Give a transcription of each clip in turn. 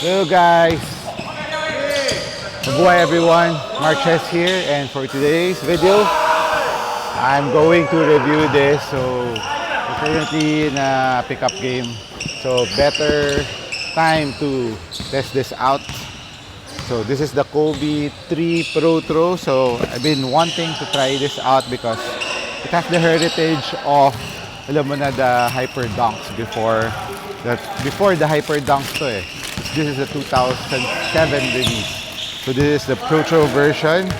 Hello guys, mabuhay everyone, MARKCHES here, and for today's video, I'm going to review this. So, we're currently in a pickup game, so better time to test this out. So this is the Kobe 3 Protro. So I've been wanting to try this out because it has the heritage of, alam mo na, the Hyper Dunks before the Hyper Dunks to eh. This is the 2007 release. So this is the Protro version.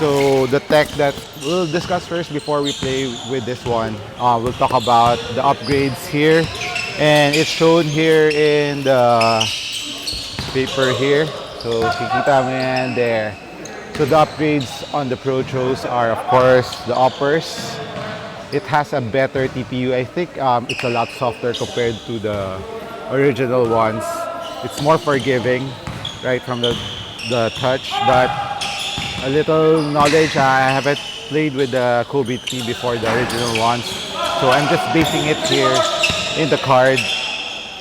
So the tech that we'll discuss first before we play with this one, we'll talk about the upgrades here, and it's shown here in the paper here. So kikita mo yan there. So the upgrades on the Protros are, of course, the uppers. It has a better TPU. I think it's a lot softer compared to the original ones. It's more forgiving, right, from the touch. But a little knowledge, I haven't played with the Kobe 3 before, the original ones. So I'm just basing it here in the card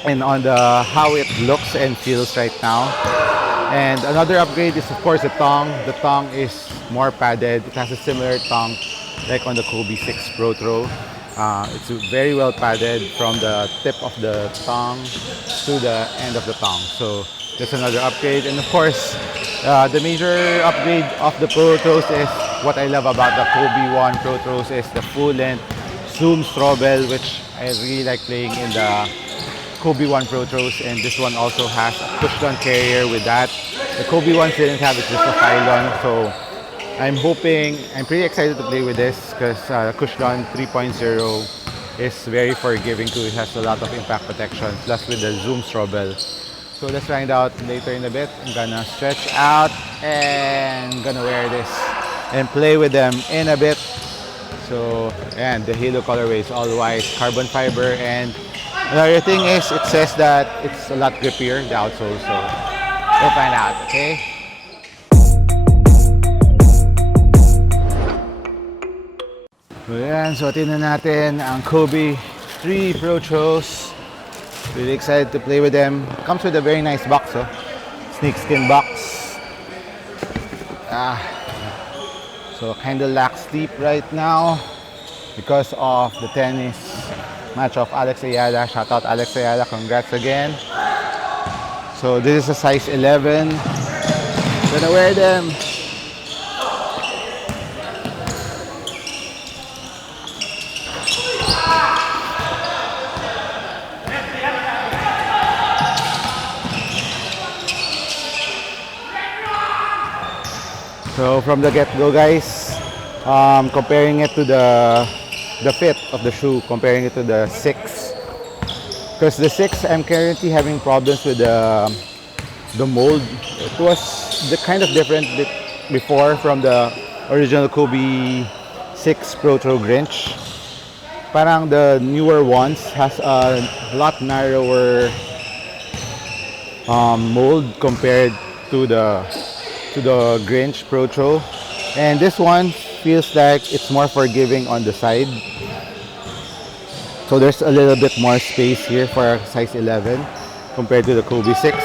and on how it looks and feels right now. And another upgrade is, of course, the tongue. The tongue is more padded. It has a similar tongue like on the Kobe 6 Protro. It's very well padded from the tip of the tongue to the end of the tongue. So that's another upgrade. And of course, the major upgrade of the Protros is what I love about the Kobe 1 Protros is the full-length zoom throttle, which I really like playing in the Kobe 1 Protros, and this one also has a push-down carrier with that. The Kobe 1 didn't have it, just a pylon, so I'm pretty excited to play with this because Pushdown 3.0 is very forgiving too. It has a lot of impact protection, plus with the zoom throttle. So let's find out later in a bit. I'm gonna stretch out and gonna wear this and play with them in a bit. So, and the Halo colorway is all white, carbon fiber, and another thing is it says that it's a lot grippier, the outsole, so we'll find out, okay? So yan, suotin na natin ang Kobe 3 Protros. Really excited to play with them. Comes with a very nice box, oh. Snakeskin box. So kinda lax deep right now because of the tennis match of Alex Ayala. Shout out Alex Ayala, congrats again. So this is a size 11. Gonna wear them. So from the get-go, guys, comparing it to the fit of the shoe, comparing it to the 6, because the 6 I'm currently having problems with the mold. It was the kind of different before from the original Kobe 6 Protro Grinch. Parang the newer ones has a lot narrower mold compared to the Grinch Protro, and this one feels like it's more forgiving on the side. So there's a little bit more space here for a size 11 compared to the Kobe 6,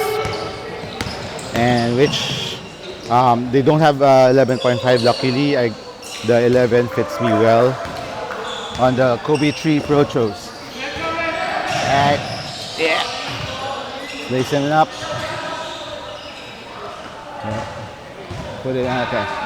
and which they don't have 11.5. Luckily, the 11 fits me well on the Kobe 3 Protros. Alright, yeah, lacing it up. Yeah. Put it on a test.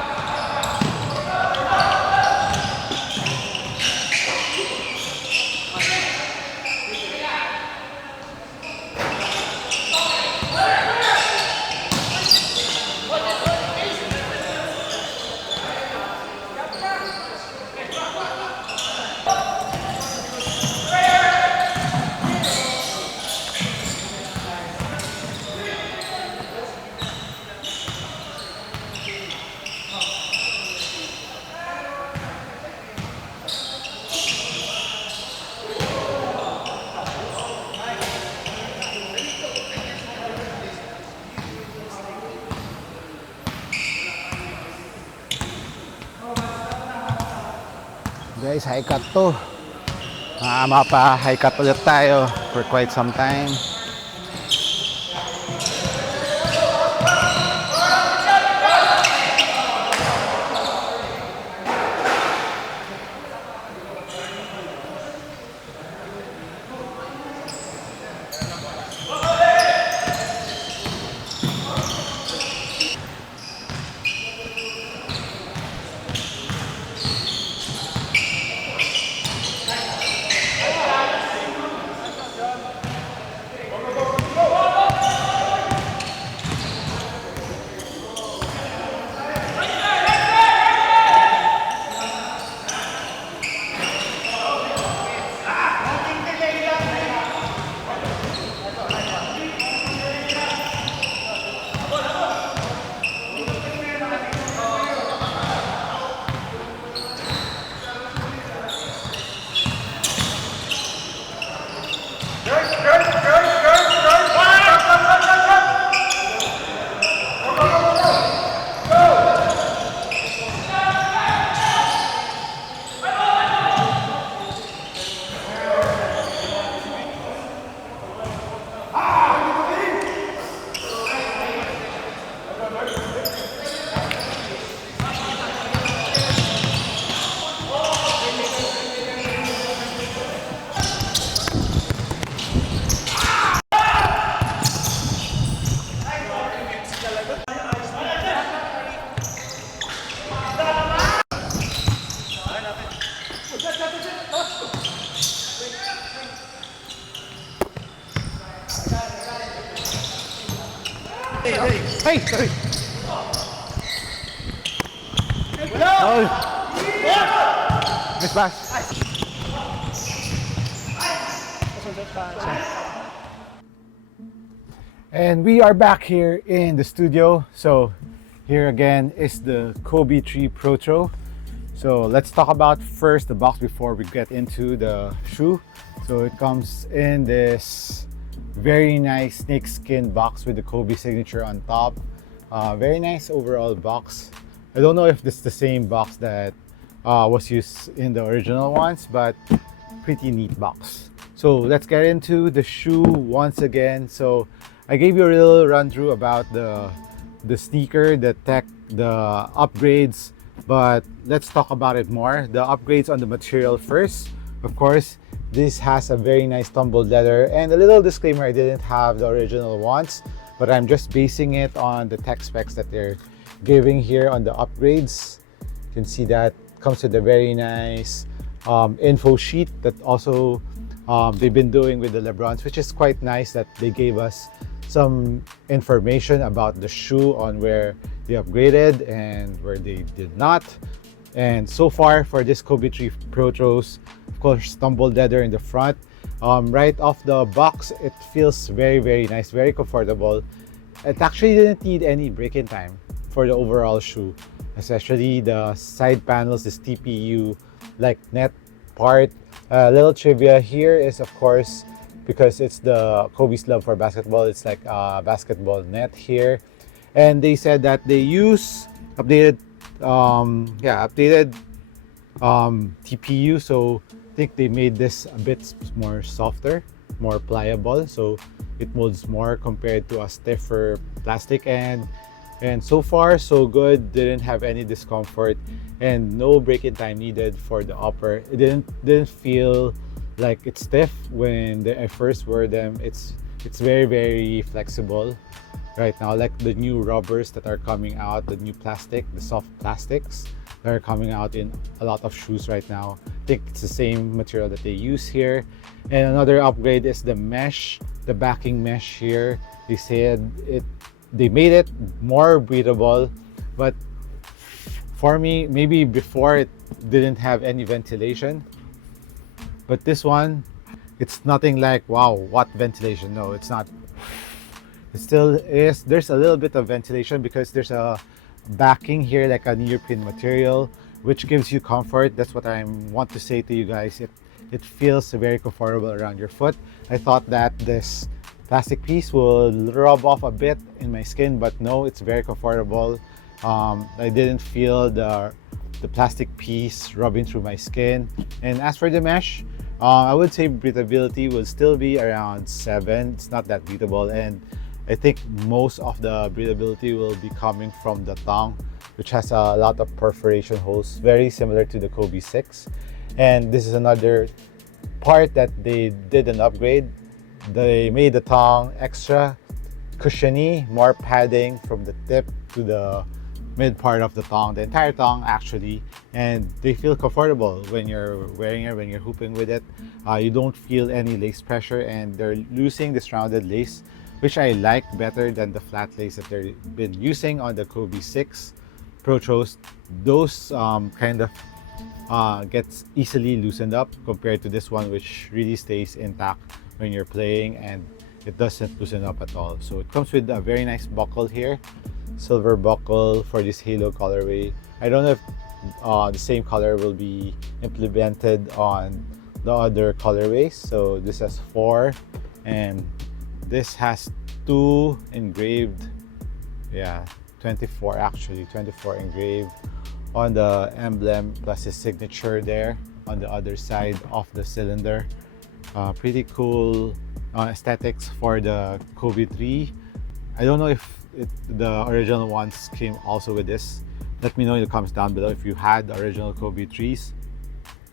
Guys, high cut to. Mapa high cut ulit tayo for quite some time. Hey! Sorry! Oh. Nice pass. And we are back here in the studio. So here again is the Kobe 3 Protro. So let's talk about first the box before we get into the shoe. So it comes in this very nice snakeskin box with the Kobe signature on top. Very nice overall box. I don't know if this is the same box that was used in the original ones, but pretty neat box. So let's get into the shoe once again. So I gave you a little run through about the sneaker, the tech, the upgrades, but let's talk about it more. The upgrades on the material first. Of course, this has a very nice tumbled leather, and a little disclaimer, I didn't have the original ones, but I'm just basing it on the tech specs that they're giving here on the upgrades. You can see that comes with a very nice info sheet that also they've been doing with the Lebrons, which is quite nice that they gave us some information about the shoe on where they upgraded and where they did not. And so far for this Kobe 3 Protros, of course, tumbled leather in the front. Right off the box, it feels very nice, very comfortable. It actually didn't need any break-in time for the overall shoe, especially the side panels, this TPU like net part. Little trivia here is, of course, because it's the Kobe's love for basketball, it's like a basketball net here, and they said that they use updated TPU, so I think they made this a bit more softer, more pliable, so it molds more compared to a stiffer plastic. And so far so good, didn't have any discomfort and no break-in time needed for the upper. It didn't feel like it's stiff when I first wore them. It's very flexible right now, like the new rubbers that are coming out, the new plastic, the soft plastics that are coming out in a lot of shoes right now. I think it's the same material that they use here. And another upgrade is the mesh, the backing mesh here. They said they made it more breathable, but for me, maybe before it didn't have any ventilation, but this one, it's nothing like, wow, what ventilation? No, it's not. It still is. There's a little bit of ventilation because there's a backing here, like a neoprene material, which gives you comfort. That's what I want to say to you guys. It feels very comfortable around your foot. I thought that this plastic piece will rub off a bit in my skin, but no, it's very comfortable. I didn't feel the plastic piece rubbing through my skin. And as for the mesh, I would say breathability will still be around 7. It's not that breathable, and I think most of the breathability will be coming from the tongue, which has a lot of perforation holes, very similar to the Kobe 6. And this is another part that they did an upgrade. They made the tongue extra cushiony, more padding from the tip to the mid part of the tongue, the entire tongue actually, and they feel comfortable when you're wearing it, when you're hooping with it. You don't feel any lace pressure, and they're using this rounded lace, which I like better than the flat lace that they've been using on the Kobe 6 Protros. Those kind of gets easily loosened up compared to this one, which really stays intact when you're playing, and it doesn't loosen up at all. So it comes with a very nice buckle here, silver buckle for this halo colorway. I don't know if the same color will be implemented on the other colorways. So this has 4, and this has 2 engraved, 24 actually, 24 engraved on the emblem, plus his signature there on the other side of the cylinder. Pretty cool aesthetics for the Kobe 3. I don't know if the original ones came also with this. Let me know in the comments down below if you had the original Kobe 3s.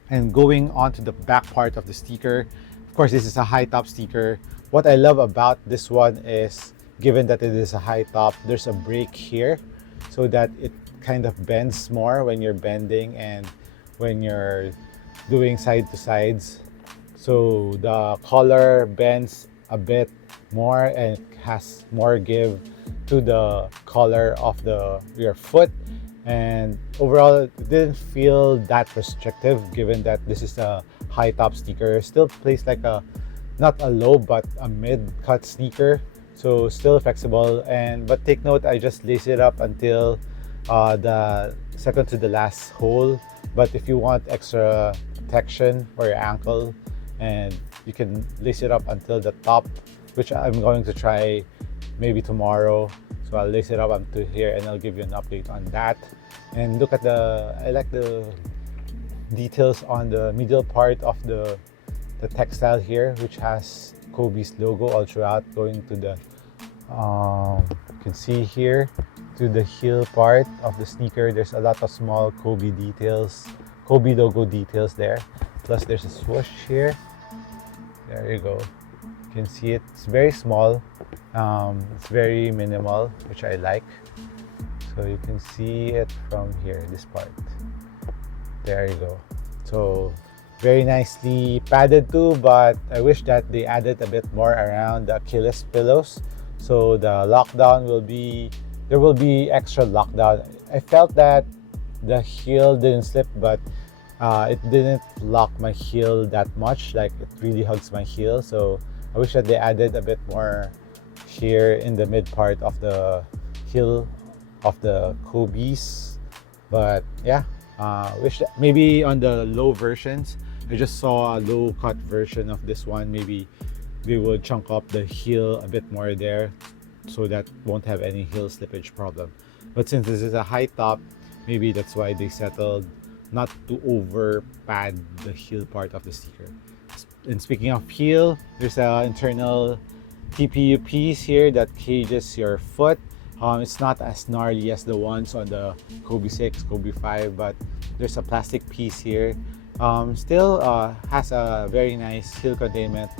And going on to the back part of the sneaker, of course this is a high top sneaker. What I love about this one is, given that it is a high top, there's a break here so that it kind of bends more when you're bending and when you're doing side to sides. So the collar bends a bit more and it has more give to the color of your foot, and overall it didn't feel that restrictive given that this is a high top sneaker. Still plays like a not a low but a mid cut sneaker, so still flexible. But take note, I just lace it up until the second to the last hole. But if you want extra protection for your ankle, and you can lace it up until the top, which I'm going to try maybe tomorrow. So I'll lace it up until here and I'll give you an update on that. And look at I like the details on the middle part of the textile here, which has Kobe's logo all throughout, going to the you can see here to the heel part of the sneaker. There's a lot of small Kobe details, Kobe logo details there. Plus there's a swoosh here. There you go. You can see it. It's very small. It's very minimal, which I like. So you can see it from here, this part. There you go. So very nicely padded too, but I wish that they added a bit more around the Achilles pillows. So the lockdown there will be extra lockdown. I felt that the heel didn't slip, but it didn't lock my heel that much. Like, it really hugs my heel. So I wish that they added a bit more here in the mid part of the heel of the Kobe's. But yeah, wish that maybe on the low versions, I just saw a low cut version of this one. Maybe they would chunk up the heel a bit more there, so that won't have any heel slippage problem. But since this is a high top, maybe that's why they settled not to over pad the heel part of the sneaker. And speaking of heel, there's an internal TPU piece here that cages your foot. It's not as gnarly as the ones on the Kobe 6, Kobe 5, but there's a plastic piece here. Still has a very nice heel containment.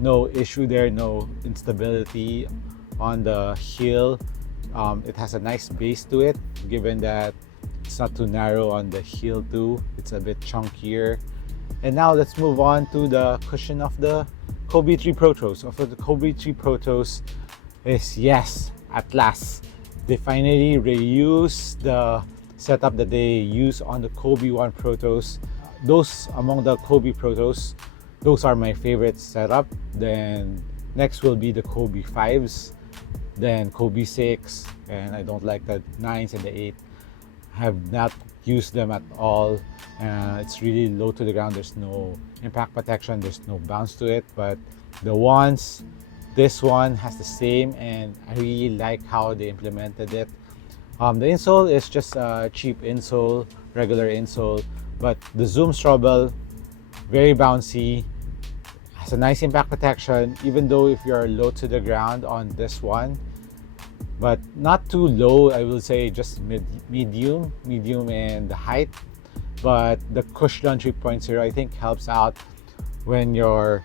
No issue there, no instability on the heel. It has a nice base to it, given that it's not too narrow on the heel too. It's a bit chunkier. And now let's move on to the cushion of the Kobe 3 Protros. Of the Kobe 3 Protros is, yes, at last, they finally reused the setup that they use on the Kobe 1 Protros. Those among the Kobe Protros, those are my favorite setup. Then next will be the Kobe 5s, then Kobe 6, and I don't like the 9s and the 8. Have not used them at all. It's really low to the ground. There's no impact protection, there's no bounce to it. But the ones, this one has the same, and I really like how they implemented it. The insole is just a cheap insole, regular insole, but the Zoom Strobel, very bouncy, has a nice impact protection, even though if you're low to the ground on this one, but not too low. I will say just medium in the height. But the Cushion 3.0, I think, helps out when you're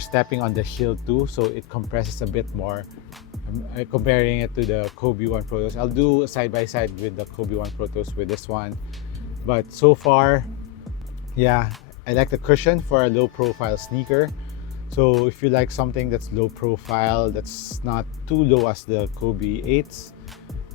stepping on the heel too, so it compresses a bit more. I'm comparing it to the Kobe 1 Protos. I'll do a side by side with the Kobe 1 Protos with this one. But so far, yeah, I like the cushion for a low profile sneaker. So if you like something that's low profile, that's not too low as the Kobe 8s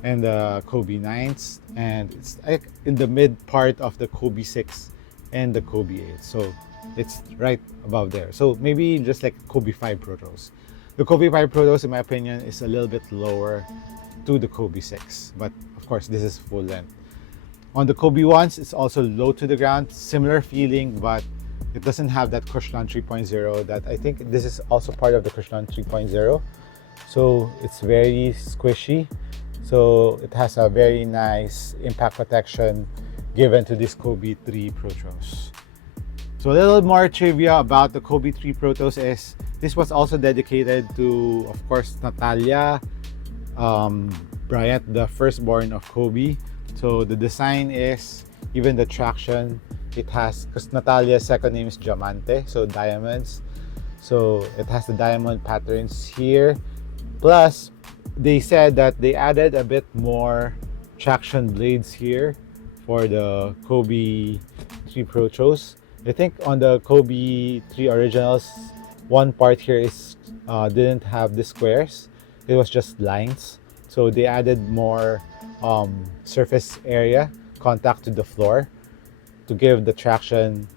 and the Kobe 9s, and it's like in the mid part of the Kobe 6 and the Kobe 8, so it's right above there. So maybe just like Kobe 5 Protos. The Kobe 5 Protos, in my opinion, is a little bit lower to the Kobe 6, but of course this is full length. On the Kobe 1s, it's also low to the ground, similar feeling, but it doesn't have that Cushion 3.0 that I think this is also part of the Cushion 3.0. So it's very squishy. So it has a very nice impact protection given to this Kobe 3 Protros. So a little more trivia about the Kobe 3 Protos is this was also dedicated to, of course, Natalia Bryant, the firstborn of Kobe. So the design is, even the traction, it has, because Natalia's second name is Diamante, so diamonds. So it has the diamond patterns here. Plus, they said that they added a bit more traction blades here for the Kobe 3 Protros. I think on the Kobe 3 Originals, one part here is didn't have the squares. It was just lines. So they added more surface area, contact to the floor, to give the traction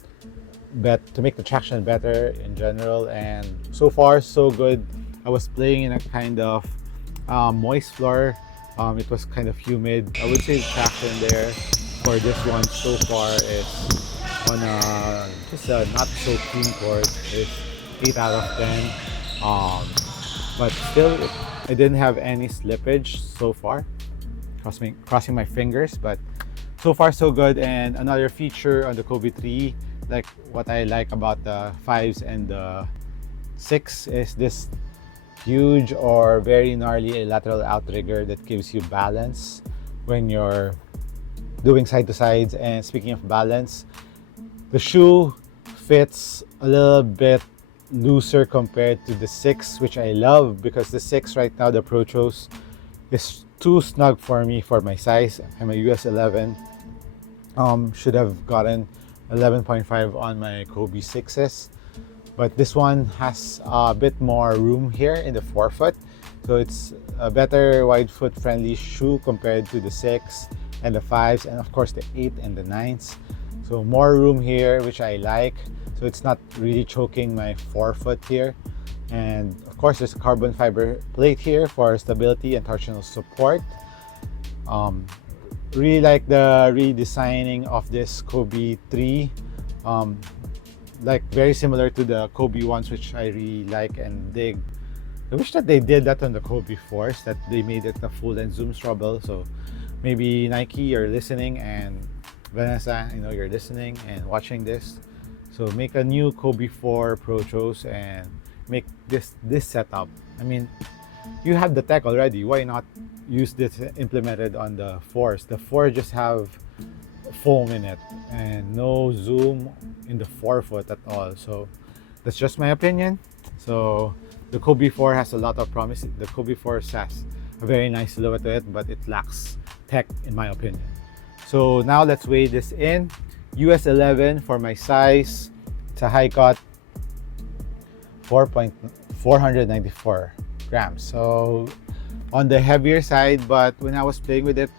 to make the traction better in general. And so far so good. I was playing in a kind of moist floor. It was kind of humid. I would say the traction there for this one so far is on a just a not so clean court. It's 8 out of 10. But still, I didn't have any slippage so far. Crossing my fingers, but so far so good. And another feature on the Kobe 3, like what I like about the 5s and the 6, is this huge or very gnarly lateral outrigger that gives you balance when you're doing side to sides. And speaking of balance, the shoe fits a little bit looser compared to the 6, which I love, because the 6 right now, the Protros, is too snug for me for my size. I'm a US 11. Should have gotten 11.5 on my Kobe 6s, but this one has a bit more room here in the forefoot, so it's a better wide foot friendly shoe compared to the 6 and the 5s, and of course the 8 and the 9s. So more room here, which I like, so it's not really choking my forefoot here. And of course there's a carbon fiber plate here for stability and torsional support. Really like the redesigning of this Kobe 3, like very similar to the Kobe ones, which I really like and dig. I wish that they did that on the Kobe 4s, that they made it a full and zoom strobel. So maybe Nike, you're listening, and Vanessa, I know you're listening and watching this. So make a new Kobe 4 Protros and make this setup. I mean, you have the tech already. Why not use this implemented on the 4s? The 4 just have foam in it and no zoom in the forefoot at all. So that's just my opinion. So the Kobe 4 has a lot of promise. The Kobe 4 has a very nice silhouette to it, but it lacks tech in my opinion. So now let's weigh this in. US 11 for my size. It's a high cut, 494 grams. So on the heavier side, but when I was playing with it,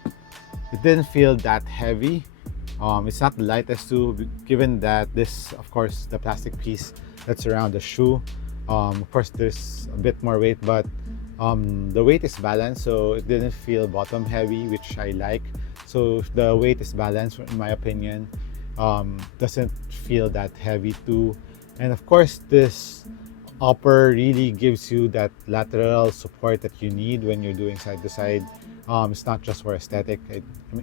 it didn't feel that heavy. It's not the lightest too, given that this, of course, the plastic piece that's around the shoe. Of course, there's a bit more weight, but the weight is balanced, so it didn't feel bottom heavy, which I like. So if the weight is balanced, in my opinion, doesn't feel that heavy too. And of course, this upper really gives you that lateral support that you need when you're doing side to side. It's not just for aesthetic.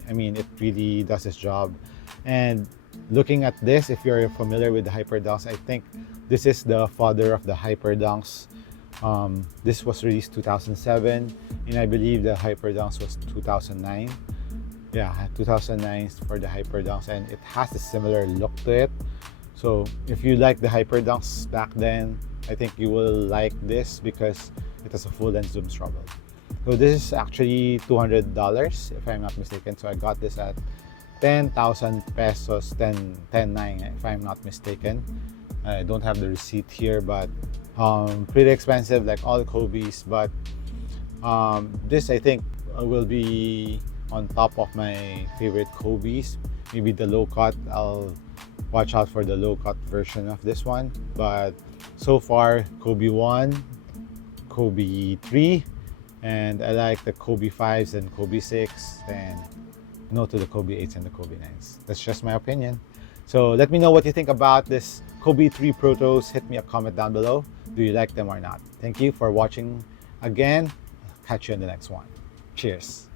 I mean, it really does its job. And looking at this, if you're familiar with the Hyper Dunks, I think this is the father of the Hyper Dunks. This was released 2007, and I believe the Hyper Dunks was 2009. Yeah, 2009 for the Hyper Dunks, and it has a similar look to it. So if you like the Hyper Dunks back then, I think you will like this because it has a full length zoom strobel. So this is actually $200 if I'm not mistaken. So I got this at 10,000 pesos, 10,900 if I'm not mistaken. I don't have the receipt here, but pretty expensive like all Kobe's. But this I think will be on top of my favorite Kobe's. Maybe the low cut. I'll watch out for the low cut version of this one. But so far, Kobe 1, Kobe 3, and I like the Kobe 5s and Kobe 6, and no to the Kobe 8s and the Kobe 9s. That's just my opinion. So let me know what you think about this Kobe 3 Protros. Hit me a comment down below. Do you like them or not? Thank you for watching again. Catch you in the next one. Cheers.